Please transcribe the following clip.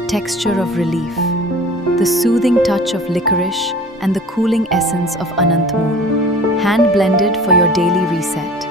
the texture of relief, the soothing touch of licorice, and the cooling essence of Anantmool, hand-blended for your daily reset.